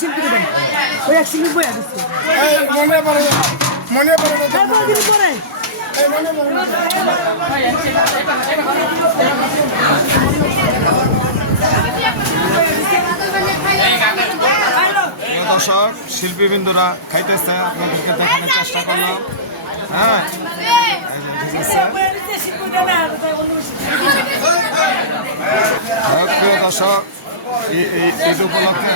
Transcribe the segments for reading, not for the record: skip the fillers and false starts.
শিল্পী দেবেন ওই এক শিল্পী বই আছে মনে পড়ে তারপর দিন পরে দর্শক শিল্পীবৃন্দরা খাইতেছে আপনাদেরকে দেখানোর চেষ্টা করলাম। হ্যাঁ প্রিয় দর্শক ঈদ উপলক্ষে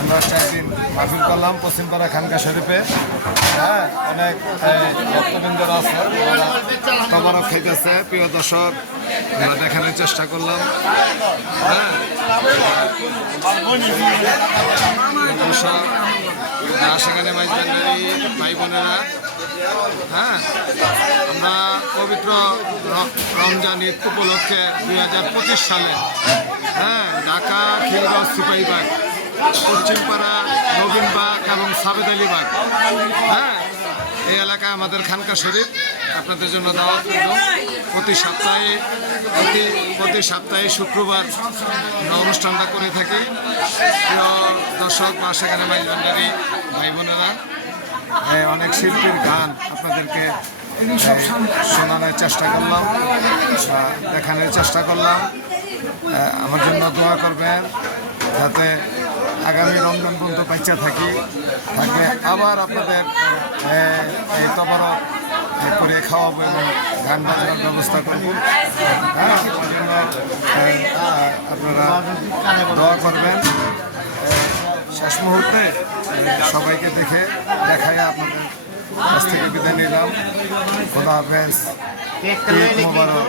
আমরা 4 দিন মাহফিল করলাম পশ্চিমপাড়া খানকা শরীফে। হ্যাঁ অনেক ভক্তবৃন্দরা আছে তবরক খাইতেছে। প্রিয় দর্শক আমরা দেখানোর চেষ্টা করলাম। হ্যাঁ দর্শক সেখানে ভাই বোনেরা, হ্যাঁ আমরা পবিত্র রমজান ঈদ উপলক্ষে 2025 সালে হ্যাঁ ঢাকা খিলগাঁও সিপাহীবাগ পশ্চিমপাড়া নবীনবাগ এবং সাবেদ আলীবাগ, হ্যাঁ এই এলাকায় আমাদের খানকা শরীফ আপনাদের জন্য দাওয়াত রইল। প্রতি সপ্তাহে শুক্রবার আমরা অনুষ্ঠানটা করে থাকি। প্রিয় দর্শক বা সেখানে ভান্ডারী ভাই বোনেরা, অনেক শিল্পীর গান আপনাদেরকে শোনানোর চেষ্টা করলাম, দেখানোর চেষ্টা করলাম। আমার জন্য দোয়া করবেন যাতে আগামী রমজান পর্যন্ত বাচ্চা থাকবে আবার আপনাদের এই তবরক করে খাওয়াবো এবং গান বাজানোর ব্যবস্থা করব। হ্যাঁ আপনারা দোয়া করবেন। শেষ মুহূর্তে সবাইকে দেখায় আপনাদের কাছ থেকে বিদায় নিলাম। খোদা হাফেজ। ঈদ মোবারক,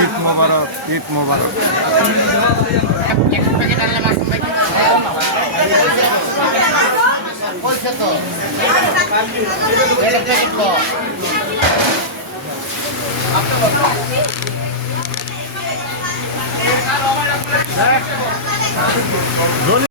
ঈদ মোবারক, ঈদ মোবারক।